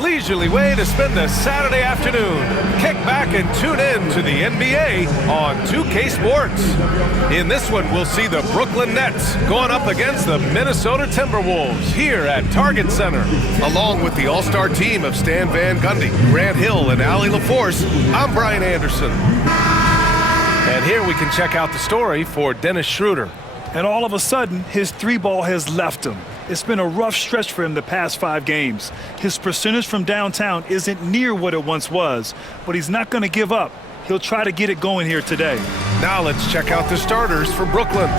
leisurely way to spend a Saturday afternoon. Kick back and tune in to the NBA on 2K Sports. In this one, we'll see the Brooklyn Nets going up against the Minnesota Timberwolves here at Target Center. Along with the all-star team of Stan Van Gundy, Grant Hill, and Allie LaForce, I'm Brian Anderson. And here we can check out the story for Dennis Schroeder. And all of a sudden, his three ball has left him. It's been a rough stretch for him the past 5 games. His percentage from downtown isn't near what it once was, but he's not going to give up. He'll try to get it going here today. Now let's check out the starters for Brooklyn.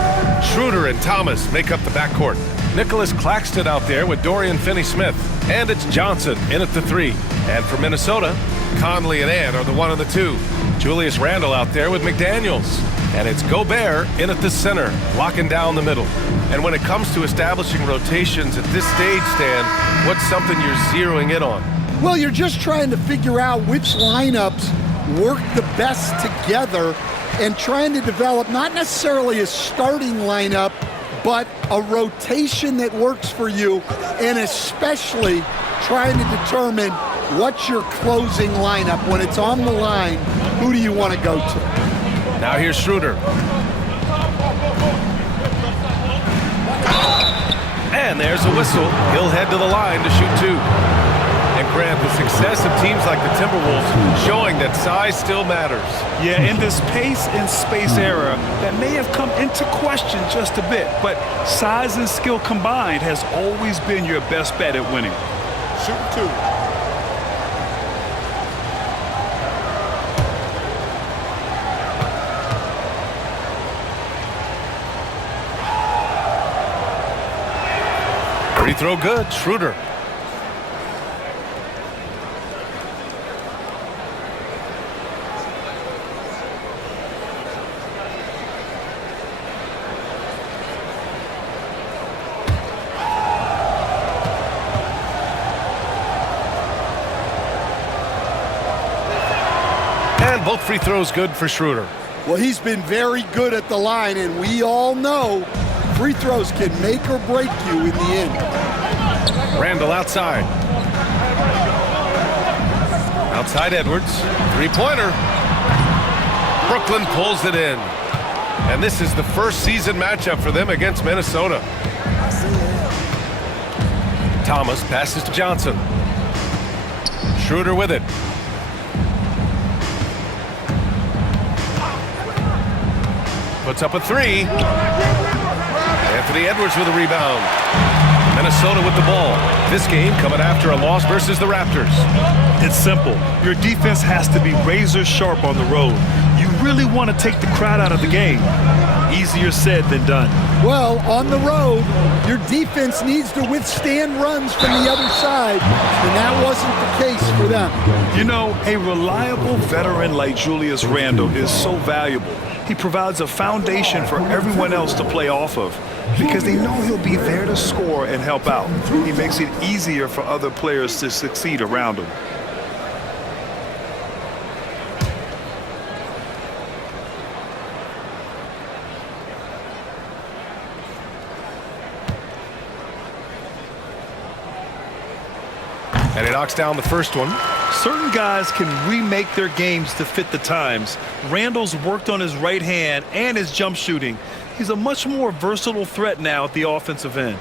Schroeder and Thomas make up the backcourt. Nicholas Claxton out there with Dorian Finney-Smith. And it's Johnson in at the 3. And for Minnesota, Conley and Ant are the 1 and the 2. Julius Randle out there with McDaniels. And it's Gobert in at the center, locking down the middle. And when it comes to establishing rotations at this stage, Stan, what's something you're zeroing in on? Well, you're just trying to figure out which lineups work the best together and trying to develop not necessarily a starting lineup, but a rotation that works for you, and especially trying to determine what's your closing lineup. When it's on the line, who do you want to go to? Now here's Schroeder. And there's a whistle. He'll head to the line to shoot 2. And Grant, the success of teams like the Timberwolves showing that size still matters. Yeah, in this pace and space era, that may have come into question just a bit, but size and skill combined has always been your best bet at winning. Shoot 2. Free throw good, Schroeder. And both free throws good for Schroeder. Well, he's been very good at the line, and we all know free throws can make or break you in the end. Randle outside. Outside Edwards. Three-pointer. Brooklyn pulls it in. And this is the first season matchup for them against Minnesota. Thomas passes to Johnson. Schroeder with it. Puts up a 3. Anthony Edwards with a rebound. Minnesota with the ball. This game coming after a loss versus the Raptors. It's simple. Your defense has to be razor sharp on the road. You really want to take the crowd out of the game. Easier said than done. Well, on the road, your defense needs to withstand runs from the other side, and that wasn't the case for them. You know, a reliable veteran like Julius Randle is so valuable. He provides a foundation for everyone else to play off of because they know he'll be there to score and help out. He makes it easier for other players to succeed around him. And he knocks down the first one. Certain guys can remake their games to fit the times. Randle's worked on his right hand and his jump shooting. He's a much more versatile threat now at the offensive end.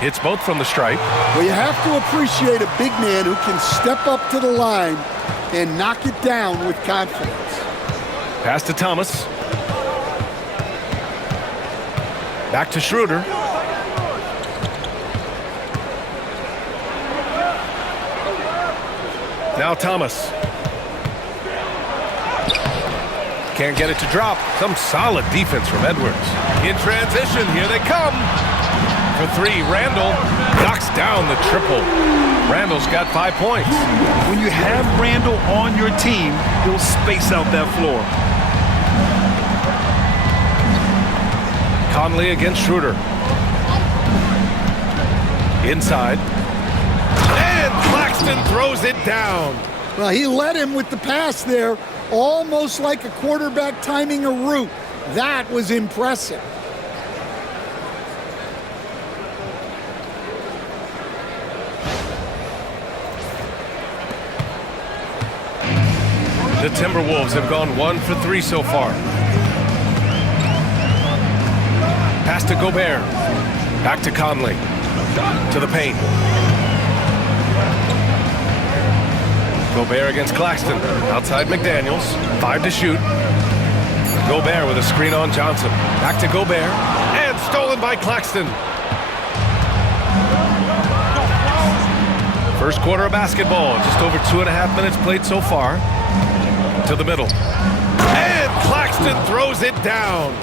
Hits both from the stripe. Well, you have to appreciate a big man who can step up to the line and knock it down with confidence. Pass to Thomas. Back to Schroeder. Now Thomas. Can't get it to drop. Some solid defense from Edwards. In transition, here they come. For 3, Randle knocks down the triple. Randle's got 5 points. When you have Randle on your team, he'll space out that floor. Conley against Schroeder. Inside. And Claxton throws it down. Well, he led him with the pass there, almost like a quarterback timing a route. That was impressive. The Timberwolves have gone 1 for 3 so far. Pass to Gobert. Back to Conley. To the paint. Gobert against Claxton. Outside McDaniels. 5 to shoot. Gobert with a screen on Johnson. Back to Gobert. And stolen by Claxton. First quarter of basketball. Just over 2.5 minutes played so far. To the middle. And Claxton throws it down.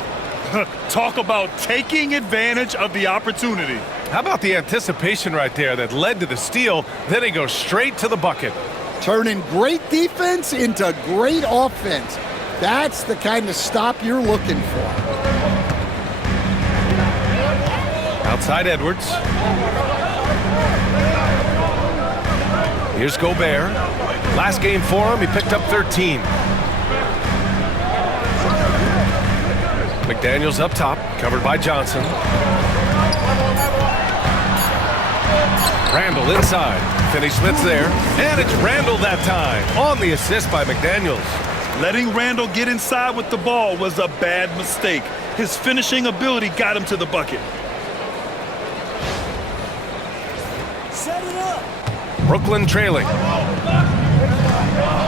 Talk about taking advantage of the opportunity. How about the anticipation right there that led to the steal? Then he goes straight to the bucket. Turning great defense into great offense. That's the kind of stop you're looking for. Outside Edwards. Here's Gobert. Last game for him, he picked up 13. McDaniels up top, covered by Johnson. Randall inside. Finney-Smith's there. And it's Randall that time on the assist by McDaniels. Letting Randall get inside with the ball was a bad mistake. His finishing ability got him to the bucket. Set it up. Brooklyn trailing.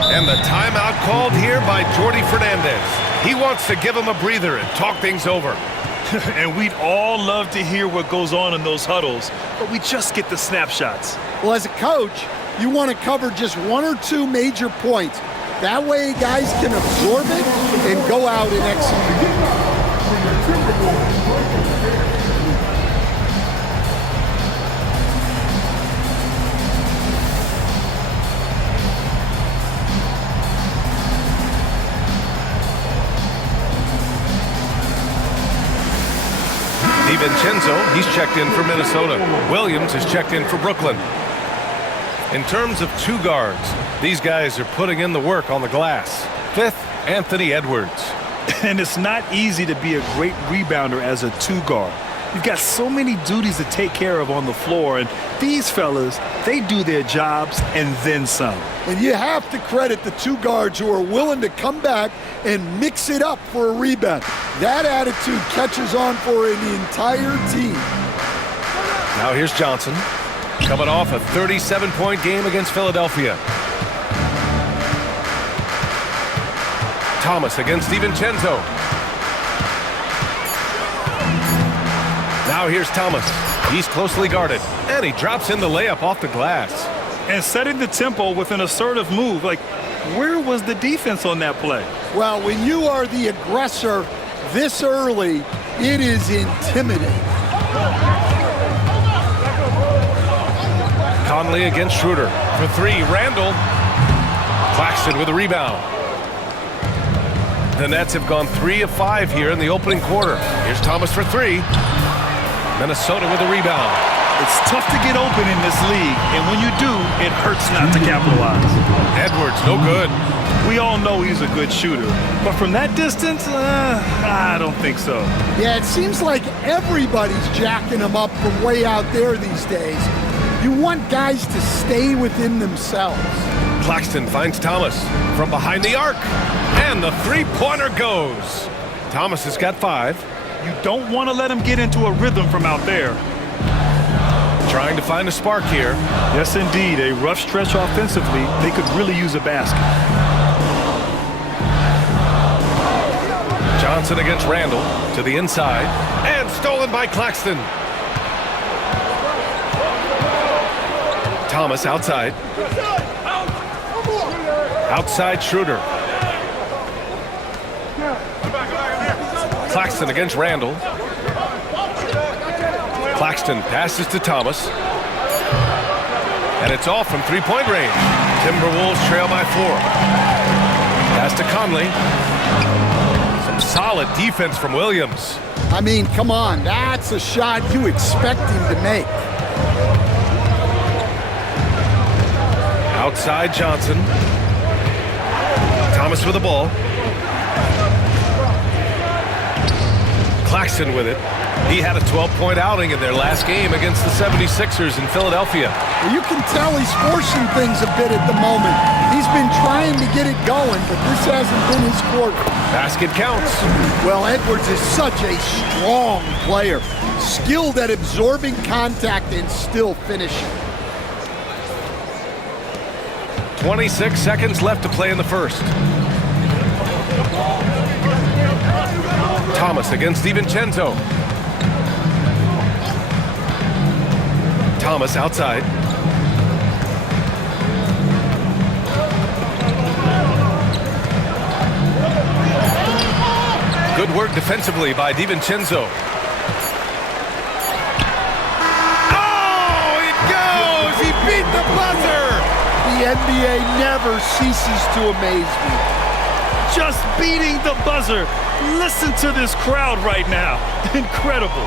And the timeout called here by Jordi Fernandez. He wants to give him a breather and talk things over. And we'd all love to hear what goes on in those huddles, but we just get the snapshots. Well, as a coach, you want to cover just 1 or 2 major points. That way guys can absorb it and go out and execute. DiVincenzo, he's checked in for Minnesota. Williams is checked in for Brooklyn. In terms of 2 guards, these guys are putting in the work on the glass. 5th, Anthony Edwards. And it's not easy to be a great rebounder as a 2-guard. You've got so many duties to take care of on the floor, and these fellas, they do their jobs and then some. And you have to credit the 2 guards who are willing to come back and mix it up for a rebound. That attitude catches on for an entire team. Now here's Johnson, coming off a 37-point game against Philadelphia. Thomas against DiVincenzo. Now here's Thomas. He's closely guarded, and he drops in the layup off the glass. And setting the tempo with an assertive move. Like, where was the defense on that play? Well, when you are the aggressor this early, it is intimidating. Conley against Schroeder. For 3, Randall. Claxton with a rebound. The Nets have gone 3 of 5 here in the opening quarter. Here's Thomas for 3. Minnesota with a rebound. It's tough to get open in this league, and when you do, it hurts not to capitalize. Edwards, no good. We all know he's a good shooter, but from that distance, I don't think so. Yeah, it seems like everybody's jacking them up from way out there these days. You want guys to stay within themselves. Claxton finds Thomas from behind the arc, and the 3-pointer goes. Thomas has got 5. You don't want to let him get into a rhythm from out there. Trying to find a spark here. Yes, indeed. A rough stretch offensively. They could really use a basket. Johnson against Randall to the inside, and stolen by Claxton. Thomas outside. Outside Schroeder. Claxton against Randall. Claxton passes to Thomas. And it's off from 3-point range. Timberwolves trail by 4. Pass to Conley. Some solid defense from Williams. I mean, come on, that's a shot you expect him to make. Outside Johnson. Thomas with the ball. Claxton with it. He had a 12-point outing in their last game against the 76ers in Philadelphia. Well, you can tell he's forcing things a bit at the moment. He's been trying to get it going, but this hasn't been his quarter. Basket counts. Well, Edwards is such a strong player, skilled at absorbing contact and still finishing. 26 seconds left to play in the first. Thomas against DiVincenzo. Thomas outside. Good work defensively by DiVincenzo. Oh, it goes! He beat the buzzer! The NBA never ceases to amaze me. Just beating the buzzer. Listen to this crowd right now. Incredible.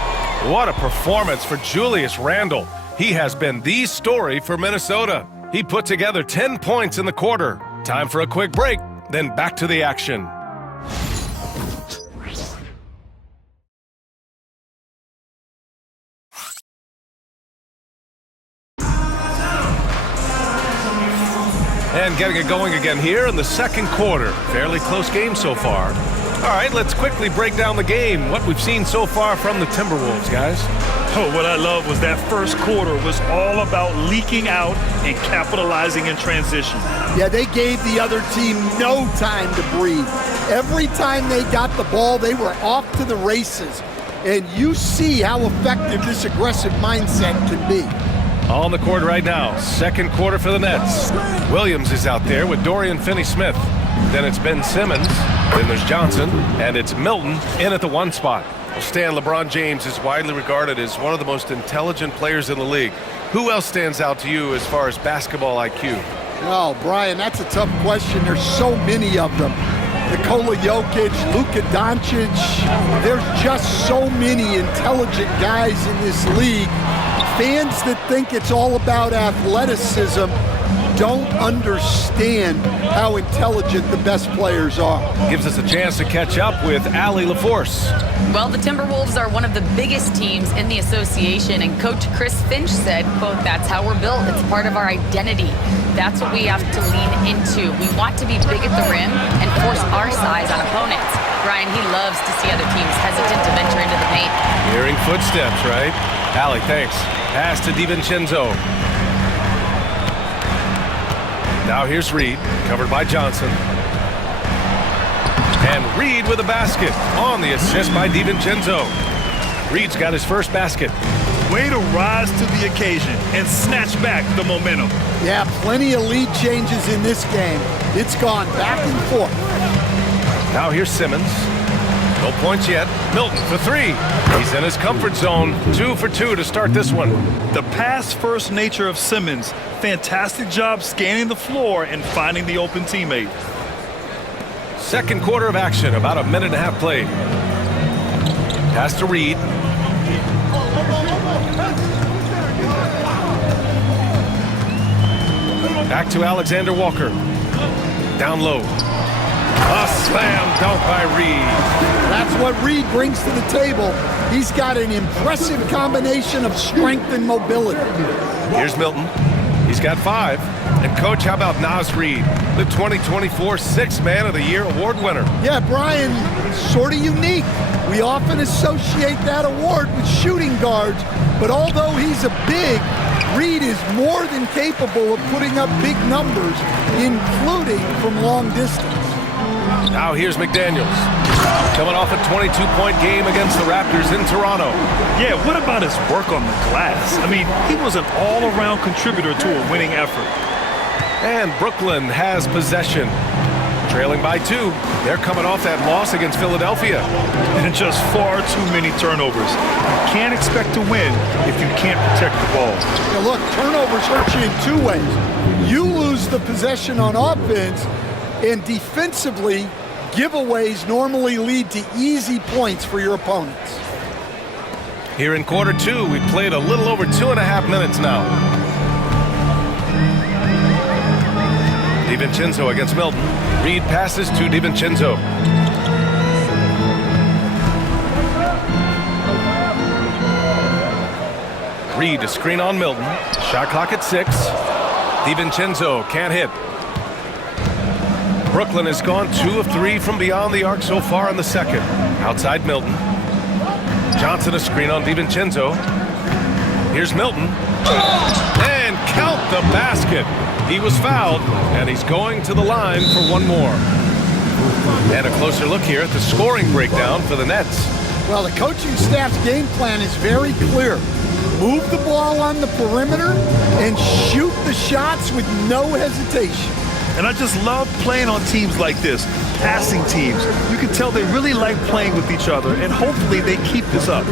What a performance for Julius Randle. He has been the story for Minnesota. He put together 10 points in the quarter. Time for a quick break, then back to the action. And getting it going again here in the second quarter. Fairly close game so far. All right, let's quickly break down the game. What we've seen so far from the Timberwolves, guys. Oh, what I love was that first quarter was all about leaking out and capitalizing in transition. Yeah, they gave the other team no time to breathe. Every time they got the ball, they were off to the races. And you see how effective this aggressive mindset can be. On the court right now, second quarter for the Nets. Williams is out there with Dorian Finney-Smith. Then it's Ben Simmons, then there's Johnson, and it's Milton in at the 1 spot. Well, Stan, LeBron James is widely regarded as one of the most intelligent players in the league. Who else stands out to you as far as basketball IQ? Oh, Brian, that's a tough question. There's so many of them. Nikola Jokic, Luka Doncic. There's just so many intelligent guys in this league. Fans that think it's all about athleticism don't understand how intelligent the best players are. Gives us a chance to catch up with Allie LaForce. Well, the Timberwolves are one of the biggest teams in the association, and Coach Chris Finch said, quote, "That's how we're built. It's part of our identity. That's what we have to lean into. We want to be big at the rim and force our size on opponents." Brian, he loves to see other teams hesitant to venture into the paint. Hearing footsteps, right? Allie, thanks. Pass to DiVincenzo. Now here's Reed, covered by Johnson. And Reed with a basket on the assist by DiVincenzo. Reed's got his first basket. Way to rise to the occasion and snatch back the momentum. Yeah, plenty of lead changes in this game. It's gone back and forth. Now here's Simmons. No points yet. Milton for 3. He's in his comfort zone. 2 for 2 to start this one. The pass-first nature of Simmons. Fantastic job scanning the floor and finding the open teammate. Second quarter of action, about a minute and a half played. Pass to Reed. Back to Alexander Walker. Down low. A slam dunk by Reed. That's what Reed brings to the table. He's got an impressive combination of strength and mobility. Here's Milton. He's got 5. And, Coach, how about Naz Reid, the 2024 Sixth Man of the Year award winner? Yeah, Brian, sort of unique. We often associate that award with shooting guards, but although he's a big, Reed is more than capable of putting up big numbers, including from long distance. Now here's McDaniels, coming off a 22-point game against the Raptors in Toronto. Yeah, what about his work on the glass? I mean, he was an all-around contributor to a winning effort. And Brooklyn has possession. Trailing by 2. They're coming off that loss against Philadelphia. And just far too many turnovers. You can't expect to win if you can't protect the ball. Now look, turnovers hurt you in 2 ways. You lose the possession on offense, and defensively, giveaways normally lead to easy points for your opponents. Here in quarter 2, we played a little over 2.5 minutes now. DiVincenzo against Milton. Reed passes to DiVincenzo. Reed, a screen on Milton. Shot clock at 6. DiVincenzo can't hit. Brooklyn has gone 2 of 3 from beyond the arc so far in the second. Outside Milton. Johnson, a screen on DiVincenzo. Here's Milton. And count the basket. He was fouled, and he's going to the line for one more. And a closer look here at the scoring breakdown for the Nets. Well, the coaching staff's game plan is very clear. Move the ball on the perimeter and shoot the shots with no hesitation. And I just love playing on teams like this, passing teams. You can tell they really like playing with each other, and hopefully they keep this up.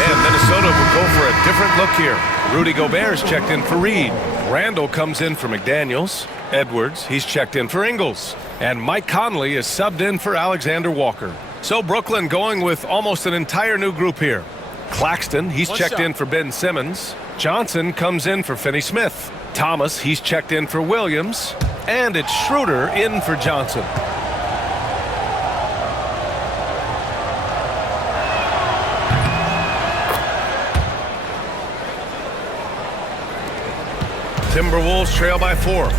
And Minnesota will go for a different look here. Rudy Gobert's checked in for Reed. Randall comes in for McDaniels. Edwards, he's checked in for Ingles. And Mike Conley is subbed in for Alexander Walker. So Brooklyn going with almost an entire new group here. Claxton, he's checked in for Ben Simmons. Johnson comes in for Finney Smith. Thomas, he's checked in for Williams. And it's Schroeder in for Johnson. Timberwolves trail by 4.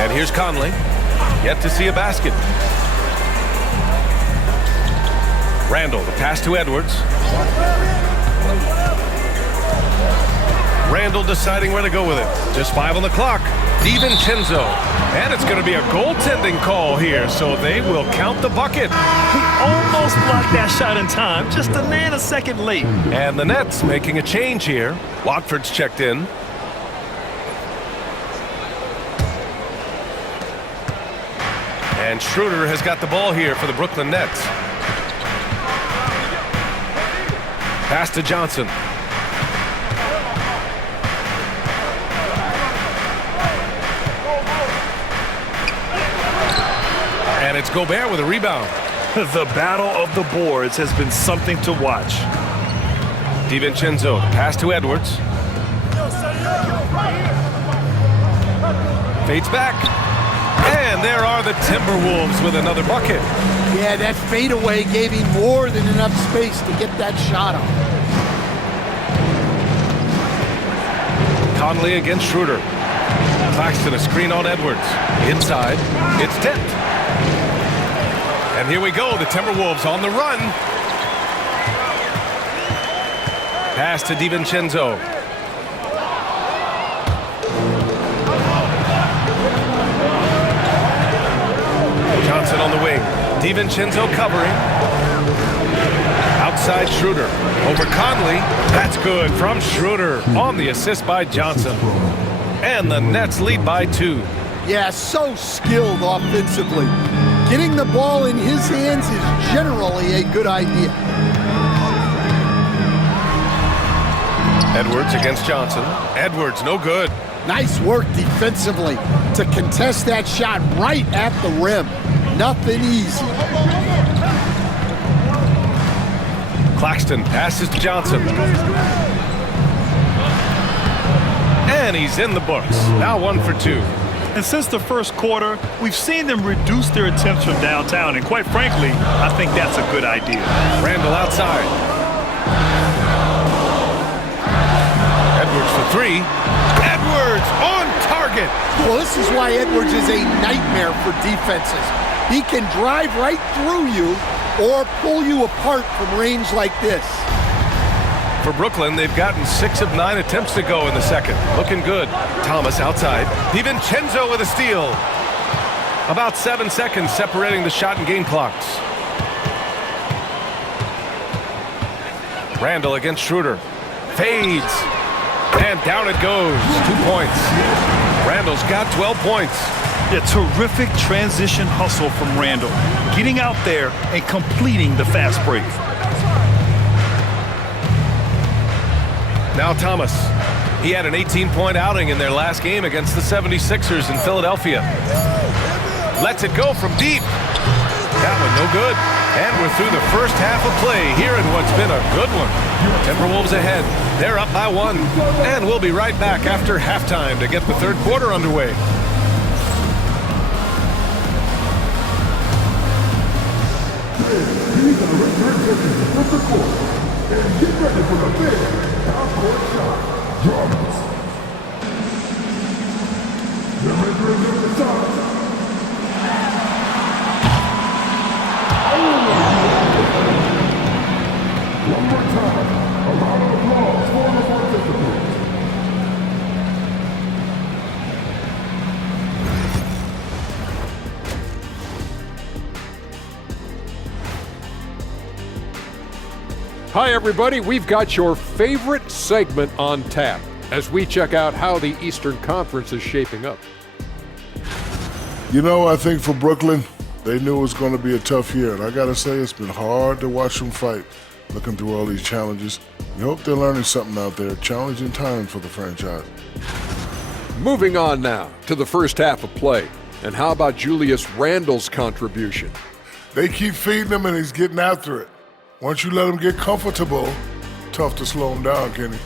And here's Conley. Yet to see a basket. Randall, the pass to Edwards. Randall deciding where to go with it. Just 5 on the clock. DiVincenzo. And it's going to be a goaltending call here, so they will count the bucket. He almost blocked that shot in time, just a nanosecond late. And the Nets making a change here. Watford's checked in. And Schroeder has got the ball here for the Brooklyn Nets. Pass to Johnson. And it's Gobert with a rebound. The battle of the boards has been something to watch. DiVincenzo, pass to Edwards. Fades back. And there are the Timberwolves with another bucket. Yeah, that fadeaway gave him more than enough space to get that shot off. Conley against Schroeder. Claxton, a screen on Edwards. Inside, it's tipped. And here we go, the Timberwolves on the run. Pass to DiVincenzo. Johnson on the wing. DiVincenzo covering. Outside Schroeder. Over Conley. That's good from Schroeder on the assist by Johnson. And the Nets lead by 2. Yeah, so skilled offensively. Getting the ball in his hands is generally a good idea. Edwards against Johnson. Edwards, no good. Nice work defensively to contest that shot right at the rim. Nothing easy. Claxton passes to Johnson. And he's in the books. Now 1 for 2. And since the first quarter, we've seen them reduce their attempts from downtown. And quite frankly, I think that's a good idea. Randall outside. Edwards for 3. Edwards on target. Well, this is why Edwards is a nightmare for defenses. He can drive right through you or pull you apart from range like this. For Brooklyn, they've gotten 6 of 9 attempts to go in the second. Looking good. Thomas outside. DiVincenzo with a steal. About 7 seconds separating the shot and game clocks. Randall against Schroeder. Fades. And down it goes. 2 points. Randall's got 12 points. A terrific transition hustle from Randall. Getting out there and completing the fast break. Now Thomas. He had an 18-point outing in their last game against the 76ers in Philadelphia. Lets it go from deep. That one no good. And we're through the first half of play here in what's been a good one. Timberwolves ahead. They're up by 1. And we'll be right back after halftime to get the third quarter underway. These are return tickets from the court. And get ready for the big half-court shot. Drums. The rendering of the shot. One more time, a round of applause for the participants. Hi everybody, we've got your favorite segment on tap as we check out how the Eastern Conference is shaping up. You know, I think for Brooklyn, they knew it was going to be a tough year, and I got to say it's been hard to watch them fight, looking through all these challenges. We hope they're learning something out there, challenging time for the franchise. Moving on now to the first half of play, and how about Julius Randle's contribution? They keep feeding him, and he's getting after it. Once you let him get comfortable, tough to slow him down, Kenny.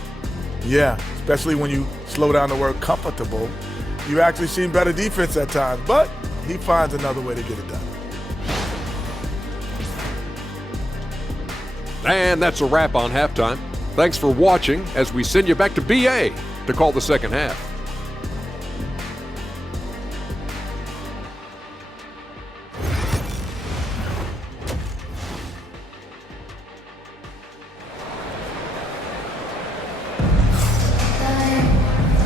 Yeah, especially when you slow down the word comfortable. You actually seen better defense at times, but he finds another way to get it done. And that's a wrap on halftime. Thanks for watching as we send you back to BA to call the second half.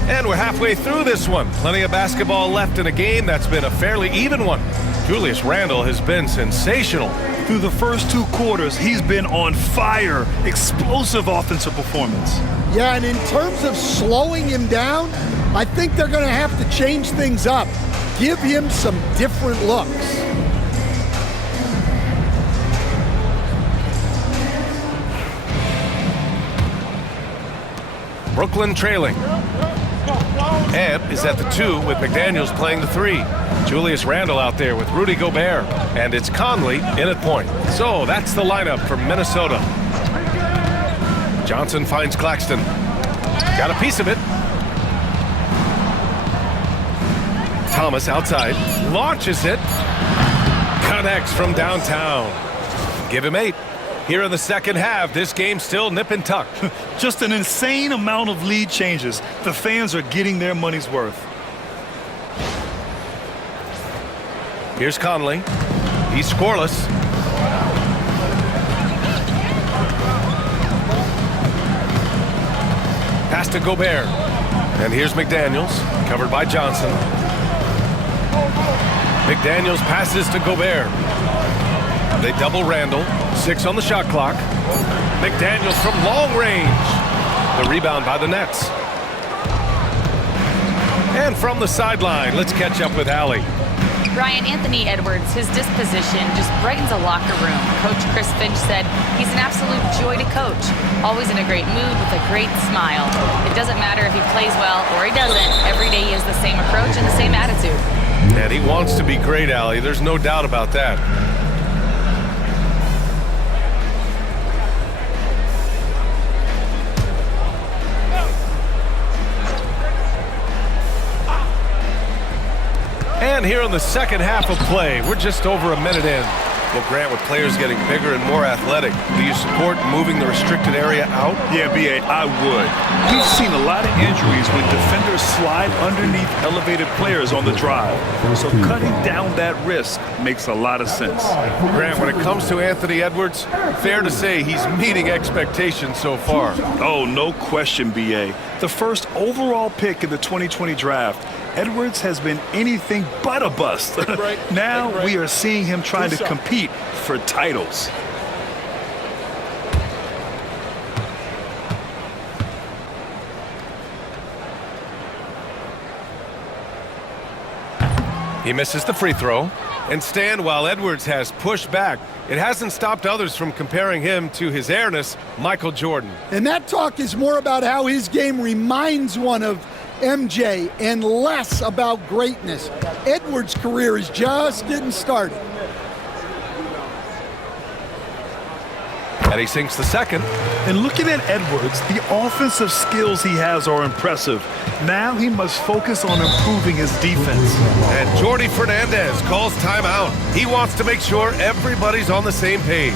And we're halfway through this one. Plenty of basketball left in a game that's been a fairly even one. Julius Randle has been sensational. Through the first 2 quarters, he's been on fire. Explosive offensive performance. Yeah, and in terms of slowing him down, I think they're going to have to change things up. Give him some different looks. Brooklyn trailing. Ebb is at the 2 with McDaniels playing the 3. Julius Randle out there with Rudy Gobert. And it's Conley in at point. So that's the lineup for Minnesota. Johnson finds Claxton. Got a piece of it. Thomas outside. Launches it. Connects from downtown. Give him 8. Here in the second half, this game's still nip and tuck. Just an insane amount of lead changes. The fans are getting their money's worth. Here's Conley. He's scoreless. Pass to Gobert. And here's McDaniels, covered by Johnson. McDaniels passes to Gobert. They double Randle. 6 on the shot clock. McDaniels from long range. The rebound by the Nets. And from the sideline, let's catch up with Allie. Brian, Anthony Edwards, his disposition just brightens a locker room. Coach Chris Finch said he's an absolute joy to coach. Always in a great mood with a great smile. It doesn't matter if he plays well or he doesn't. Every day he has the same approach and the same attitude. And he wants to be great, Allie. There's no doubt about that. And here in the second half of play, we're just over a minute in. Well, Grant, with players getting bigger and more athletic, do you support moving the restricted area out? Yeah, B.A., I would. We've seen a lot of injuries when defenders slide underneath elevated players on the drive. So cutting down that risk makes a lot of sense. Grant, when it comes to Anthony Edwards, fair to say he's meeting expectations so far. Oh, no question, B.A. The first overall pick in the 2020 draft, Edwards has been anything but a bust. Now we are seeing him trying to compete for titles. He misses the free throw. And Stan, while Edwards has pushed back, it hasn't stopped others from comparing him to his airness, Michael Jordan. And that talk is more about how his game reminds one of MJ and less about greatness. Edwards' career is just getting started. And he sinks the second. And looking at Edwards, the offensive skills he has are impressive. Now he must focus on improving his defense. And Jordy Fernandez calls timeout. He wants to make sure everybody's on the same page.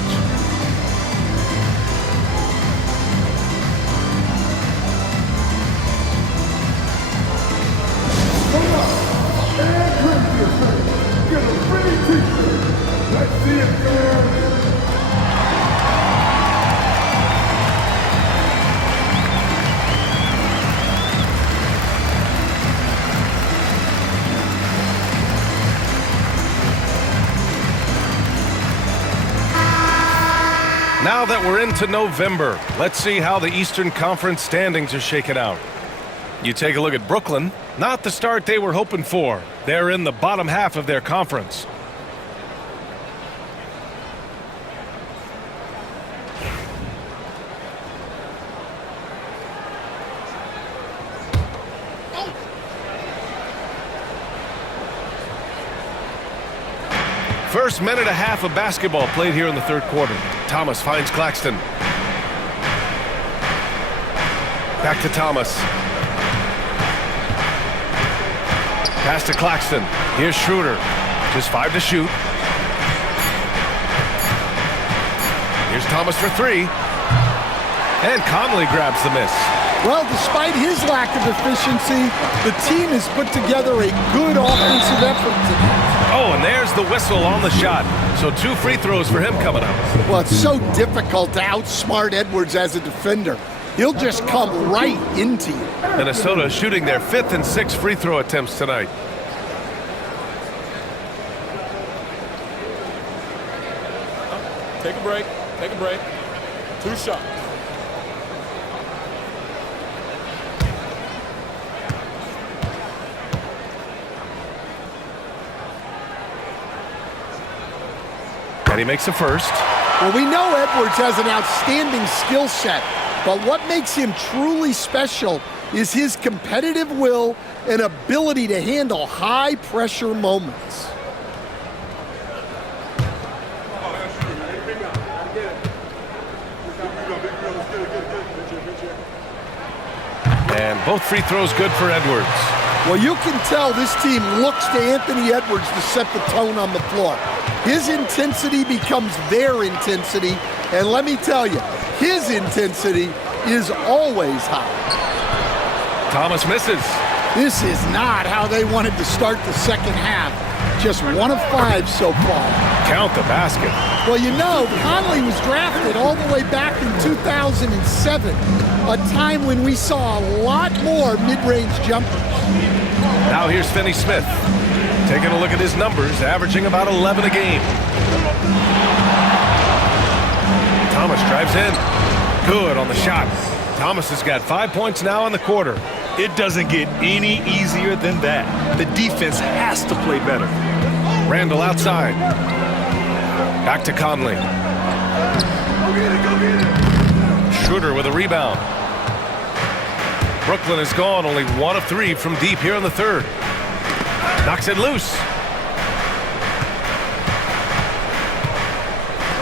Now that we're into November, let's see how the Eastern Conference standings are shaken out. You take a look at Brooklyn, not the start they were hoping for. They're in the bottom half of their conference. First minute and a half of basketball played here in the third quarter. Thomas finds Claxton. Back to Thomas. Pass to Claxton. Here's Schroeder. Just 5 to shoot. Here's Thomas for 3. And Conley grabs the miss. Well, despite his lack of efficiency, the team has put together a good offensive effort today. Oh, and there's the whistle on the shot. So 2 free throws for him coming up. Well, it's so difficult to outsmart Edwards as a defender. He'll just come right into you. Minnesota shooting their 5th and 6th free throw attempts tonight. Take a break. Take a break. 2 shots. And he makes the first. Well, we know Edwards has an outstanding skill set, but what makes him truly special is his competitive will and ability to handle high-pressure moments. And both free throws good for Edwards. Well, you can tell this team looks to Anthony Edwards to set the tone on the floor. His intensity becomes their intensity, and let me tell you, his intensity is always high. Thomas misses. This is not how they wanted to start the second half. Just 1 of 5 so far. Count the basket. Well, you know, Conley was drafted all the way back in 2007, a time when we saw a lot more mid-range jumpers. Now here's Finney Smith. Taking a look at his numbers, averaging about 11 a game. Thomas drives in. Good on the shot. Thomas has got 5 points now in the quarter. It doesn't get any easier than that. The defense has to play better. Randall outside. Back to Conley. Schroeder with a rebound. Brooklyn is gone, only 1 of 3 from deep here in the third. Knocks it loose.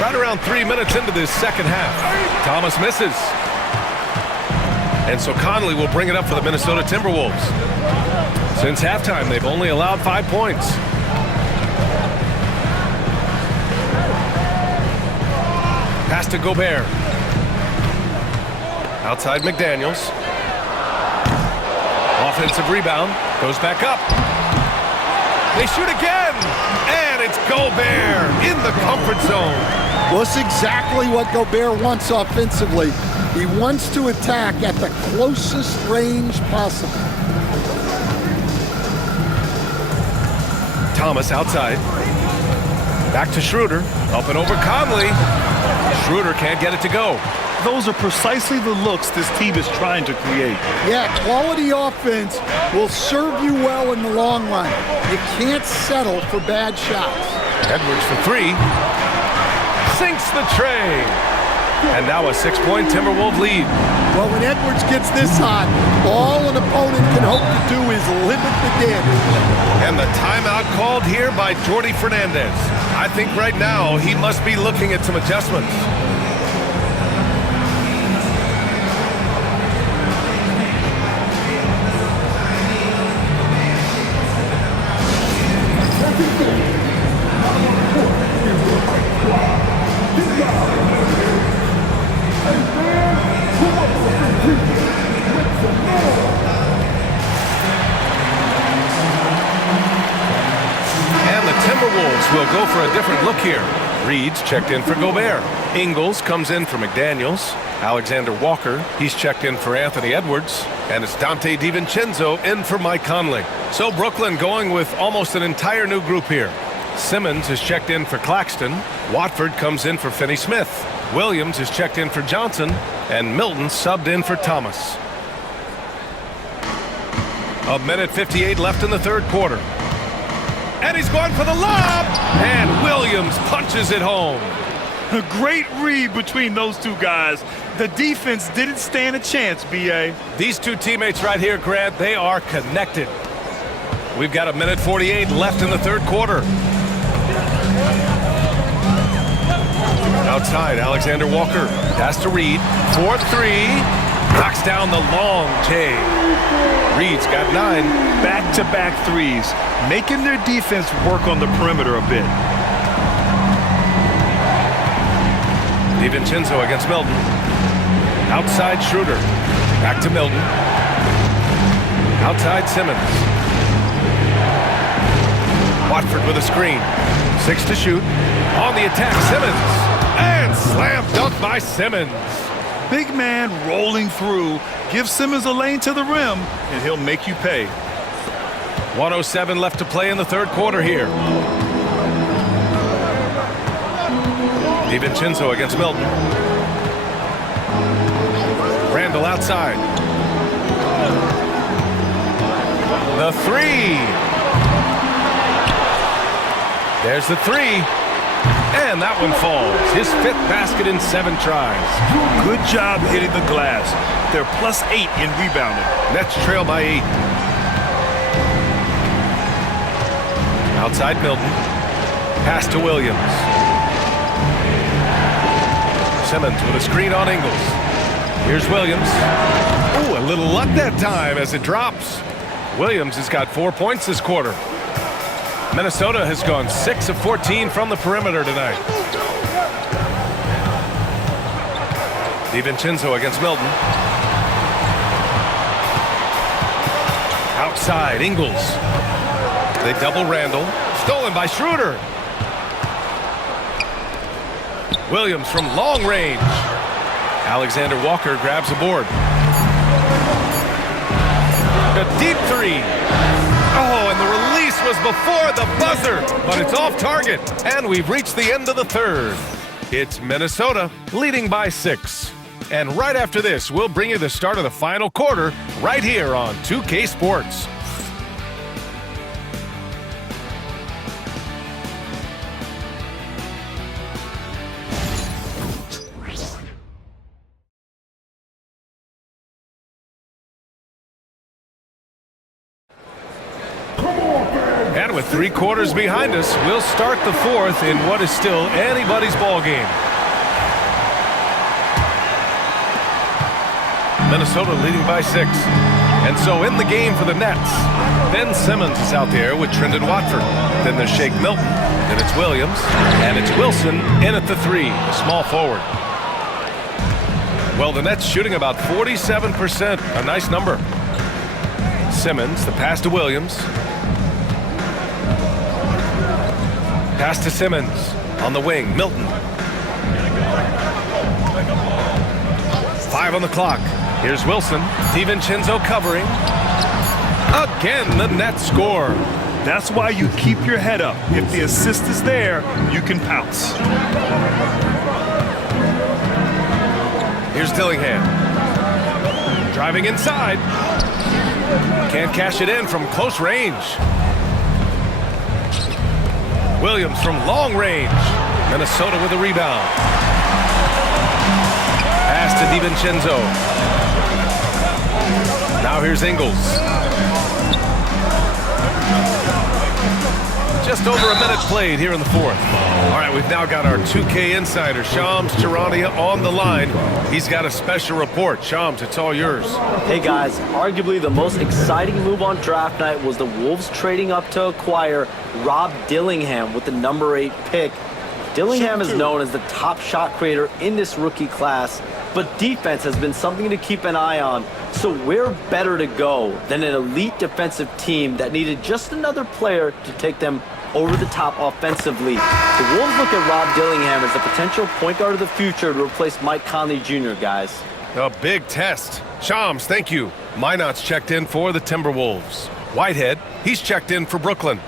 Right around 3 minutes into this second half. Thomas misses. And so Conley will bring it up for the Minnesota Timberwolves. Since halftime, they've only allowed 5 points. Pass to Gobert. Outside McDaniels. Offensive rebound. Goes back up. They shoot again. And it's Gobert in the comfort zone. Well, it's exactly what Gobert wants offensively. He wants to attack at the closest range possible. Thomas outside. Back to Schroeder. Up and over Conley. Schroeder can't get it to go. Those are precisely the looks this team is trying to create. Yeah, quality offense will serve you well in the long run. You can't settle for bad shots. Edwards for 3. Sinks the tray. And now a 6-point Timberwolves lead. Well, when Edwards gets this hot, all an opponent can hope to do is limit the damage. And the timeout called here by Jordy Fernandez. I think right now he must be looking at some adjustments. Look here. Reed's checked in for Gobert. Ingles comes in for McDaniels. Alexander Walker, he's checked in for Anthony Edwards. And it's Dante DiVincenzo in for Mike Conley. So Brooklyn going with almost an entire new group here. Simmons is checked in for Claxton. Watford comes in for Finney Smith. Williams is checked in for Johnson. And Milton subbed in for Thomas. A minute 58 left in the third quarter. And he's going for the lob. And Williams punches it home. A great read between those two guys. The defense didn't stand a chance, B.A. These two teammates right here, Grant, they are connected. We've got a minute 48 left in the third quarter. Outside, Alexander Walker. Pass to Reed. 4-3. Knocks down the long J. Reed's got 9. Back-to-back threes, making their defense work on the perimeter a bit. DiVincenzo against Milton. Outside Schroeder. Back to Milton. Outside Simmons. Watford with a screen. 6 to shoot. On the attack, Simmons. And slam dunk by Simmons. Big man rolling through. Give Simmons a lane to the rim, and he'll make you pay. 1:07 left to play in the third quarter here. DiVincenzo against Milton. Randall outside. The 3. There's the 3. And that one falls. His 5th basket in 7 tries. Good job hitting the glass. They're +8 in rebounding. Nets trail by 8. Outside Milton. Pass to Williams. Simmons with a screen on Ingles. Here's Williams. Ooh, a little luck that time as it drops. Williams has got 4 points this quarter. Minnesota has gone 6 of 14 from the perimeter tonight. DiVincenzo against Milton. Outside, Ingles. They double Randall. Stolen by Schroeder. Williams from long range. Alexander Walker grabs a board. A deep 3. Oh, and the release was before the buzzer, but it's off target. And we've reached the end of the third. It's Minnesota leading by 6. And right after this, we'll bring you the start of the final quarter right here on 2K Sports. And with 3 quarters behind us, we'll start the fourth in what is still anybody's ball game. Minnesota leading by 6. And so in the game for the Nets, Ben Simmons is out there with Trendon Watford. Then there's Shake Milton. Then it's Williams. And it's Wilson in at the 3, the small forward. Well, the Nets shooting about 47%, a nice number. Simmons, the pass to Williams. Pass to Simmons on the wing. Milton. 5 on the clock. Here's Wilson. DiVincenzo covering. Again, the Nets score. That's why you keep your head up. If the assist is there, you can pounce. Here's Dillingham. Driving inside. Can't cash it in from close range. Williams from long range. Minnesota with a rebound. Pass to DiVincenzo. Now here's Ingles. Just over a minute played here in the fourth. All right, we've now got our 2K insider, Shams Charania, on the line. He's got a special report. Shams, it's all yours. Hey guys, arguably the most exciting move on draft night was the Wolves trading up to acquire Rob Dillingham with the number 8 pick. Dillingham is known as the top shot creator in this rookie class, but defense has been something to keep an eye on. So where better to go than an elite defensive team that needed just another player to take them over the top offensively. The Wolves look at Rob Dillingham as the potential point guard of the future to replace Mike Conley Jr., guys. A big test. Shams, thank you. Minot's checked in for the Timberwolves. Whitehead, he's checked in for Brooklyn.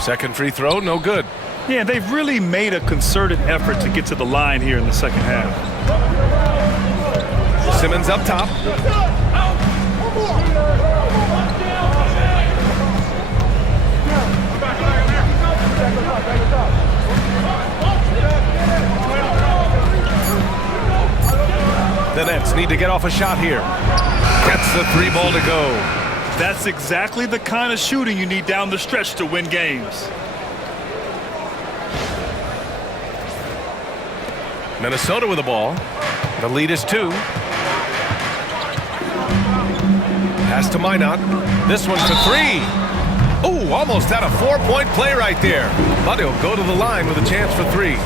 Second free throw, no good. Yeah, they've really made a concerted effort to get to the line here in the second half. Simmons up top. The Nets need to get off a shot here. Gets the 3 ball to go. That's exactly the kind of shooting you need down the stretch to win games. Minnesota with the ball. The lead is 2. Pass to Minot. This one for 3. Oh, almost had a 4-point play right there. But he'll go to the line with a chance for 3.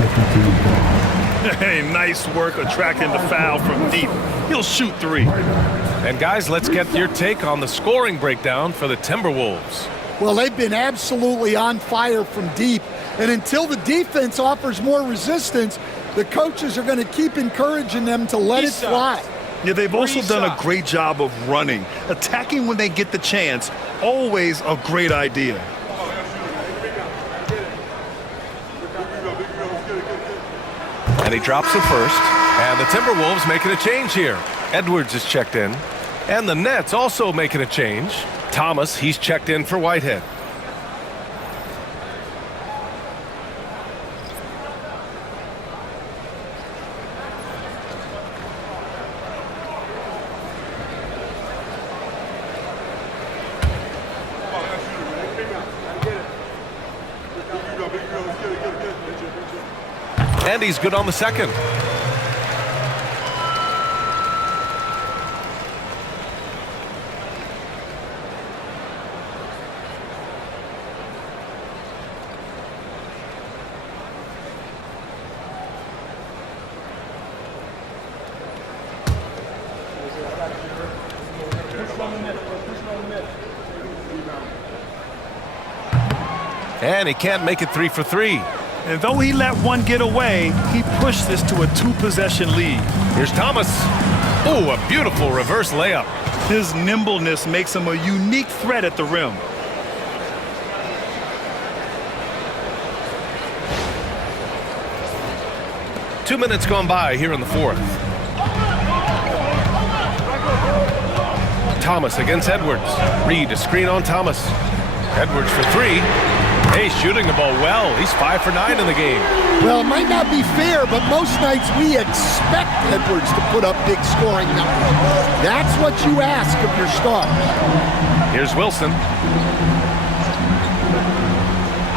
Hey, nice work attracting the foul from deep. He'll shoot 3. And guys, let's get your take on the scoring breakdown for the Timberwolves. Well, they've been absolutely on fire from deep. And until the defense offers more resistance, the coaches are going to keep encouraging them to let it fly. Yeah, they've also done a great job of running. Attacking when they get the chance, always a great idea. And he drops the first. And the Timberwolves making a change here. Edwards is checked in. And the Nets also making a change. Thomas, he's checked in for Whitehead. And he's good on the second. And he can't make it 3 for 3. And though he let one get away, he pushed this to a 2-possession lead. Here's Thomas. Oh, a beautiful reverse layup. His nimbleness makes him a unique threat at the rim. Two minutes gone by here in the fourth. Thomas against Edwards. Reed, a screen on Thomas. Edwards for 3. Hey, shooting the ball well. He's 5 for 9 in the game. Well, it might not be fair, but most nights we expect Edwards to put up big scoring numbers. That's what you ask of your stars. Here's Wilson.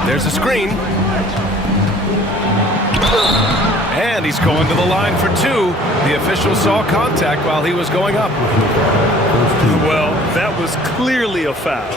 There's a screen. And he's going to the line for 2. The official saw contact while he was going up. Well, that was clearly a foul.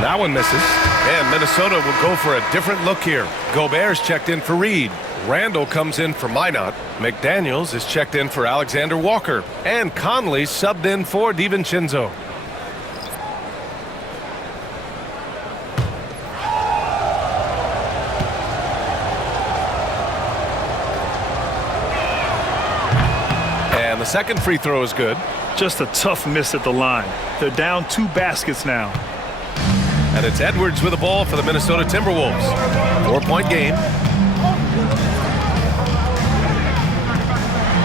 That one misses. And Minnesota will go for a different look here. Gobert's checked in for Reed. Randall comes in for Minot. McDaniels is checked in for Alexander Walker. And Conley subbed in for DiVincenzo. And the second free throw is good. Just a tough miss at the line. They're down 2 baskets now. And it's Edwards with the ball for the Minnesota Timberwolves. 4-point game.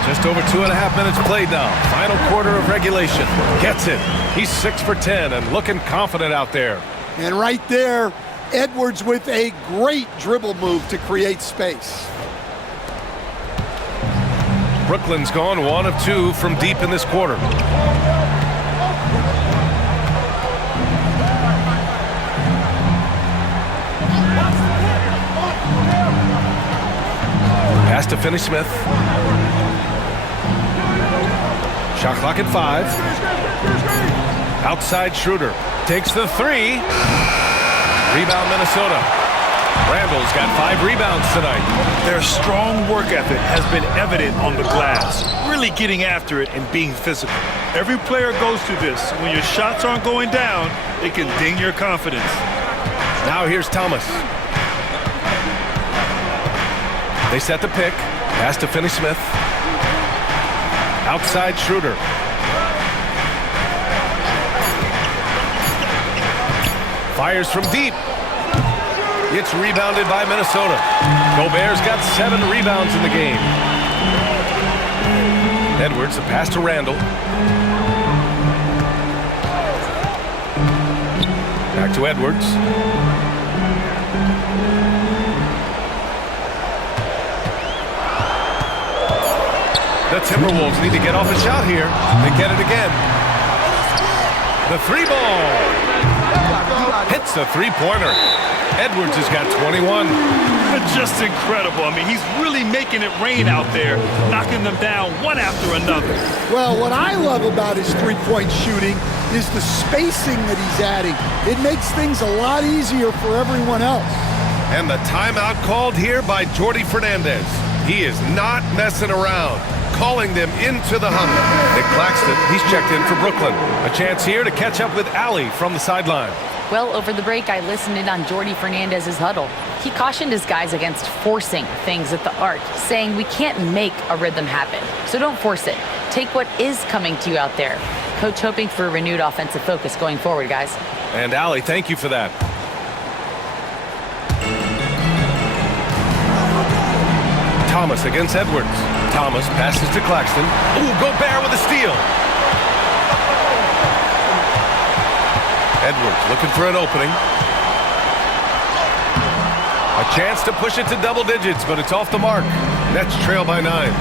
Just over 2.5 minutes played now. Final quarter of regulation. Gets it. He's 6 for 10 and looking confident out there. And right there, Edwards with a great dribble move to create space. Brooklyn's gone 1 of 2 from deep in this quarter. to Finney-Smith. Shot clock at 5. Outside Schroeder takes the 3. Rebound Minnesota. Randall's got 5 rebounds tonight. Their strong work ethic has been evident on the glass, really getting after it and being physical. Every player goes through this. When your shots aren't going down, it can ding your confidence. Now here's Thomas. They set the pick. Pass to Finney-Smith. Outside Schroeder. Fires from deep. It's rebounded by Minnesota. Gobert's got 7 rebounds in the game. Edwards, a pass to Randall. Back to Edwards. The Timberwolves need to get off a shot here. They get it again. The 3 ball. Hits a 3-pointer. Edwards has got 21. Just incredible. I mean, he's really making it rain out there, knocking them down one after another. Well, what I love about his three-point shooting is the spacing that he's adding. It makes things a lot easier for everyone else. And the timeout called here by Jordi Fernandez. He is not messing around, calling them into the huddle. Nick Claxton, he's checked in for Brooklyn. A chance here to catch up with Allie from the sideline. Well, over the break, I listened in on Jordi Fernandez's huddle. He cautioned his guys against forcing things at the arc, saying we can't make a rhythm happen. So don't force it. Take what is coming to you out there. Coach hoping for a renewed offensive focus going forward, guys. And Allie, thank you for that. Thomas against Edwards. Thomas passes to Claxton. Ooh, Gobert with a steal. Edwards looking for an opening. A chance to push it to double digits, but it's off the mark. Nets trail by 9.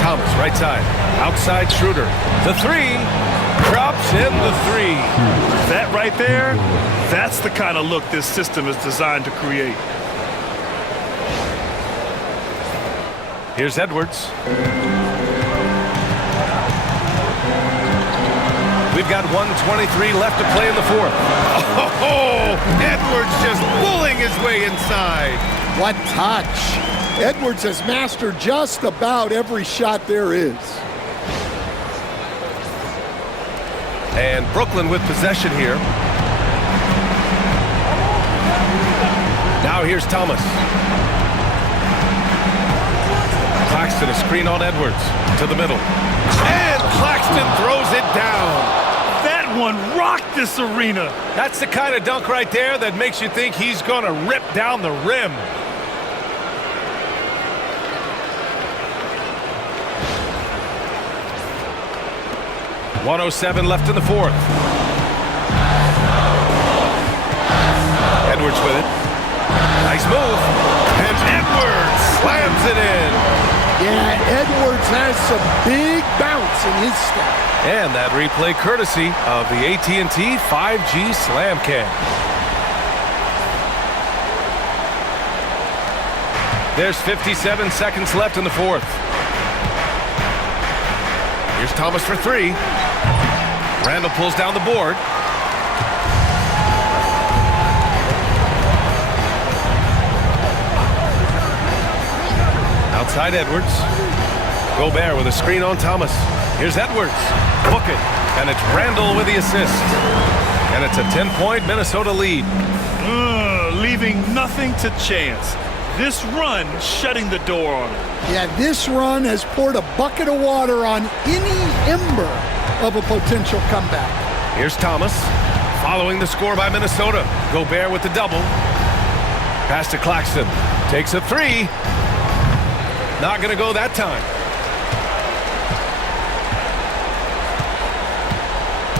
Thomas, right side. Outside Schroeder. The 3. Drops in the 3. That right there, that's the kind of look this system is designed to create. Here's Edwards. We've got 1:23 left to play in the 4th. Oh, Edwards just pulling his way inside. What touch. Edwards has mastered just about every shot there is. And Brooklyn with possession here. Now here's Thomas. Claxton, a screen on Edwards to the middle. And Claxton throws it down. That one rocked this arena. That's the kind of dunk right there that makes you think he's going to rip down the rim. .107 left in the 4th. Edwards with it. Nice move. And Edwards slams it in. Yeah, Edwards has some big bounce in his step. And that replay courtesy of the AT&T 5G Slam Cam. There's 57 seconds left in the 4th. Here's Thomas for 3. Randall pulls down the board. Outside Edwards. Gobert with a screen on Thomas. Here's Edwards. Book it. And it's Randall with the assist. And it's a 10-point Minnesota lead. Leaving nothing to chance. This run shutting the door on it. Yeah, this run has poured a bucket of water on any ember of a potential comeback. Here's Thomas. Following the score by Minnesota. Gobert with the double. Pass to Claxton. Takes a 3. Not going to go that time.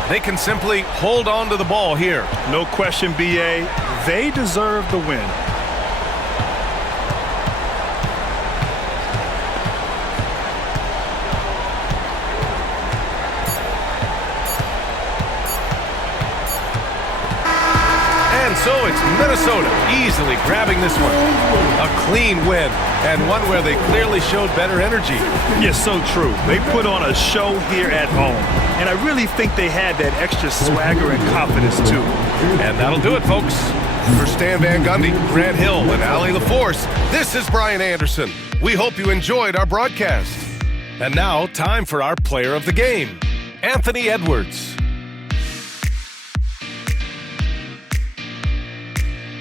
They can simply hold on to the ball here. No question, B.A. They deserve the win. so it's Minnesota easily grabbing this one. A clean win, and one where they clearly showed better energy. Yes, so true. They put on a show here at home, and I really think they had that extra swagger and confidence too. And that'll do it, folks. For Stan Van Gundy, Grant Hill, and Allie LaForce, this is Brian Anderson. We hope you enjoyed our broadcast. And now, time for our player of the game, Anthony Edwards.